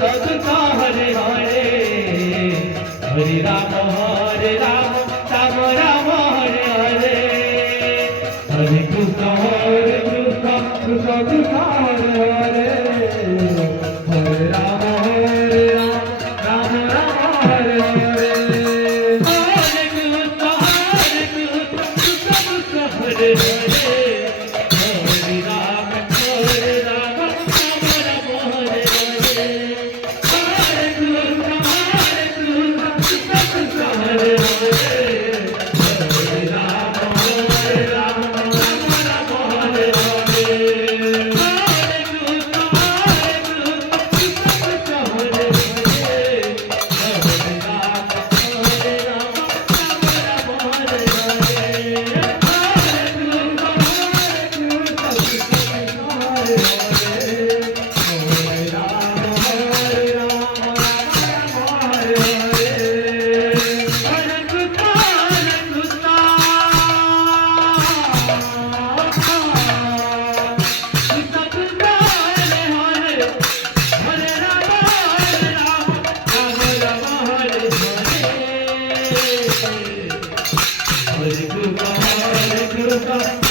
Krishna Hare Hare Hare Ram Ram Ram Hare Hare Hare Krishna Krishna Krishna Hare Hare Hare Ram Ram Ram Hare Hare Hare Krishna Krishna Hare Hare Hare Ram Ram Hare Hare Hare Krishna Krishna Hare Hare Hare Ram Ram Hare Hare Hare Krishna Krishna Hare Hare Hare Ram Hare Hare Hare Krishna, Hare Krishna.